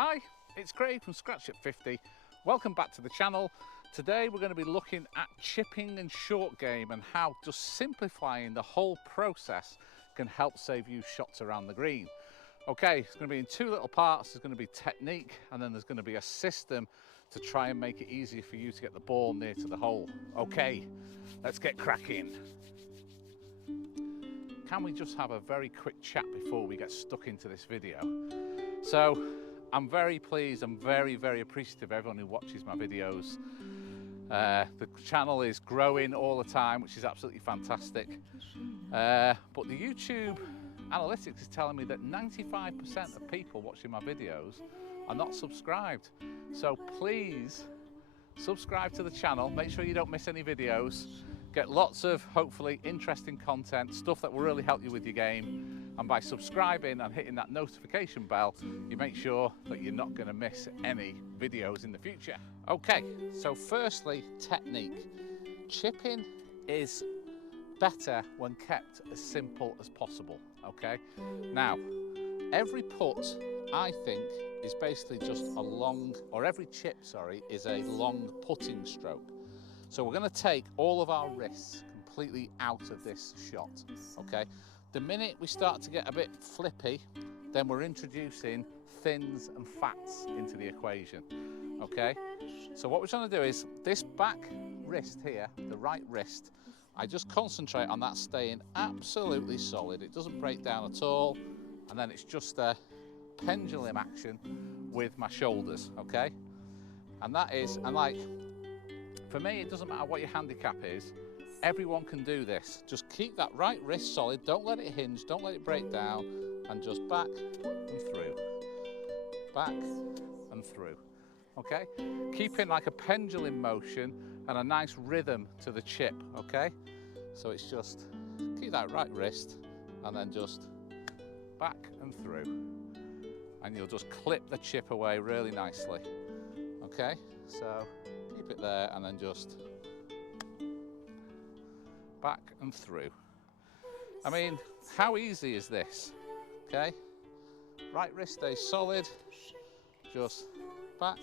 Hi, it's Craig from Scratch at 50. Welcome back to the channel. Today we're going to be looking at chipping and short game and how just simplifying the whole process can help save you shots around the green. Okay, it's going to be in two little parts. There's going to be technique and then there's going to be a system to try and make it easier for you to get the ball near to the hole. Okay, let's get cracking. Can we just have a very quick chat before we get stuck into this video? So I'm very pleased, I'm very appreciative of everyone who watches my videos. The channel is growing all the time, which is absolutely fantastic. But the YouTube analytics is telling me that 95% of people watching my videos are not subscribed. So please subscribe to the channel, make sure you don't miss any videos. Get lots of hopefully interesting content, stuff that will really help you with your game. And by subscribing and hitting that notification bell, you make sure that you're not going to miss any videos in the future. Okay, so firstly, technique. Chipping is better when kept as simple as possible, okay? Now, every putt, I think, is basically just a long, or every chip, sorry, is a long putting stroke. So we're going to take all of our risks completely out of this shot, okay? The minute we start to get a bit flippy, then we're introducing thins and fats into the equation, okay? So what we're trying to do is this back wrist here, the right wrist, I just concentrate on that staying absolutely solid. It doesn't break down at all. And then it's just a pendulum action with my shoulders, okay? And that is, and like, for me, it doesn't matter what your handicap is. Everyone can do this. Just keep that right wrist solid. Don't let it hinge. Don't let it break down. And just back and through. Back and through. Okay? Keeping like a pendulum motion and a nice rhythm to the chip. Okay? So it's just keep that right wrist and then just back and through. And you'll just clip the chip away really nicely. Okay? So keep it there and then just back and through. I mean, how easy is this? Okay, right wrist stays solid, just back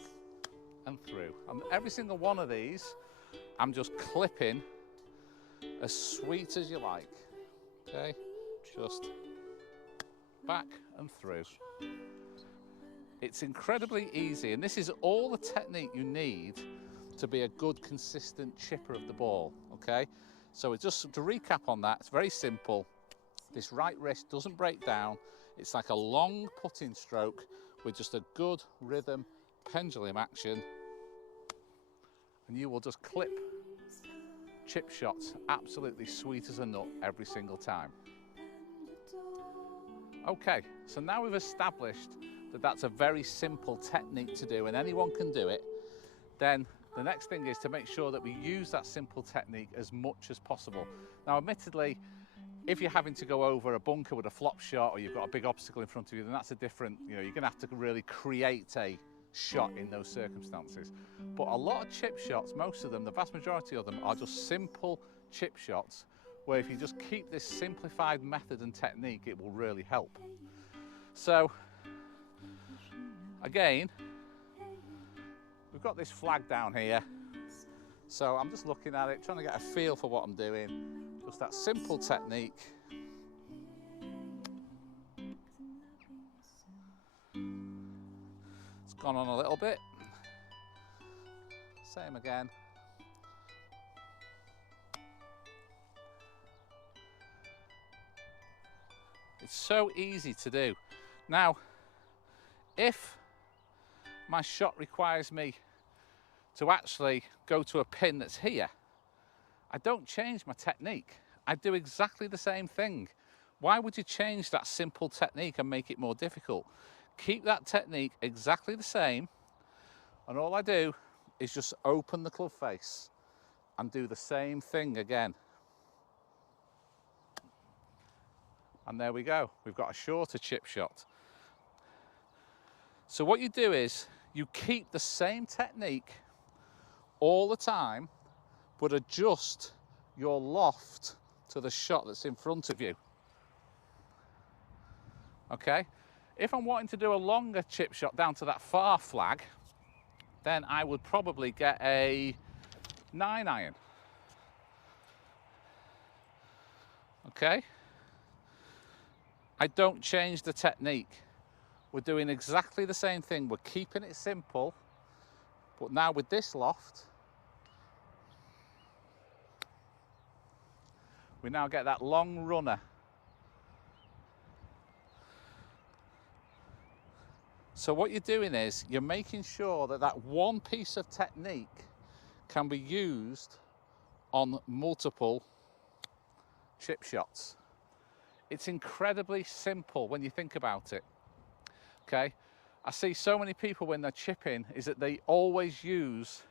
and through. And every single one of these, I'm just clipping as sweet as you like. Okay, just back and through. It's incredibly easy, and this is all the technique you need to be a good, consistent chipper of the ball, okay? So it's just to recap on that, it's very simple. This right wrist doesn't break down. It's like a long putting stroke with just a good rhythm, pendulum action, and you will just clip chip shots absolutely sweet as a nut every single time. Okay, so now we've established that that's a very simple technique to do and anyone can do it, then the next thing is to make sure that we use that simple technique as much as possible. Now, admittedly, if you're having to go over a bunker with a flop shot or you've got a big obstacle in front of you, then that's a different, you're going to have to really create a shot in those circumstances. But a lot of chip shots, most of them, the vast majority of them, are just simple chip shots where if you just keep this simplified method and technique, it will really help. So, again, we've got this flag down here, so I'm just looking at it, trying to get a feel for what I'm doing. Just that simple technique. It's gone on a little bit. Same again. It's so easy to do. Now, if my shot requires me to actually go to a pin that's here, I don't change my technique. I do exactly the same thing. Why would you change that simple technique and make it more difficult? Keep that technique exactly the same, and all I do is just open the club face and do the same thing again. And there we go. We've got a shorter chip shot. So what you do is you keep the same technique all the time, but adjust your loft to the shot that's in front of you. Okay? If I'm wanting to do a longer chip shot down to that far flag, then I would probably get a 9-iron. Okay? I don't change the technique. We're doing exactly the same thing. We're keeping it simple, but now with this loft, we now get that long runner. So what you're doing is you're making sure that that one piece of technique can be used on multiple chip shots. It's incredibly simple when you think about it. Okay, I see so many people when they're chipping is that they always use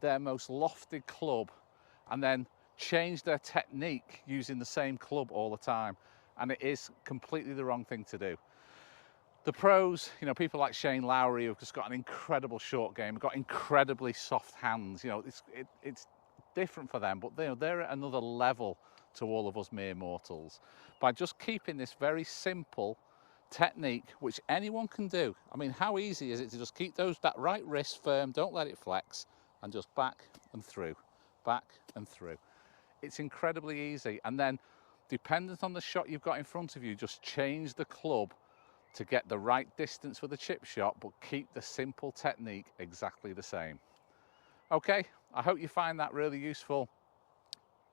their most lofted club and then change their technique using the same club all the time, and it is completely the wrong thing to do. The pros, you know, people like Shane Lowry who've just got an incredible short game, got incredibly soft hands, you know, it's different for them, but they're at another level to all of us mere mortals. By just keeping this very simple technique, which anyone can do. I mean, how easy is it to just keep that right wrist firm, don't let it flex, and just back and through, back and through. It's incredibly easy. And then, dependent on the shot you've got in front of you, just change the club to get the right distance for the chip shot, but keep the simple technique exactly the same. Okay, I hope you find that really useful.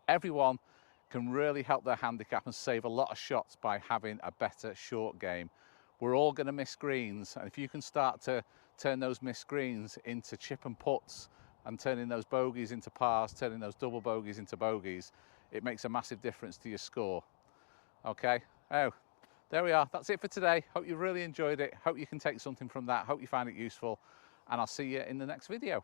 Everyone can really help their handicap and save a lot of shots by having a better short game. We're all going to miss greens, and if you can start to turn those missed greens into chip and putts and turning those bogeys into pars, turning those double bogeys into bogeys, it makes a massive difference to your score. Okay, oh, there we are. That's it for today. Hope you really enjoyed it. Hope you can take something from that. Hope you find it useful, and I'll see you in the next video.